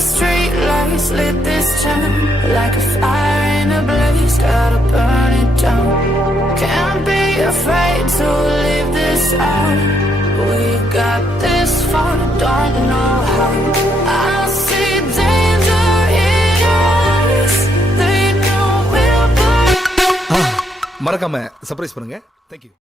street lights lit this town like a fire in a blaze, gotta burn it down. Can't be afraid to leave this out. We got this far, don't know how. I see danger in your eyes. They know we'll burn. மறக்காம surprise பண்ணுங்க. Thank you.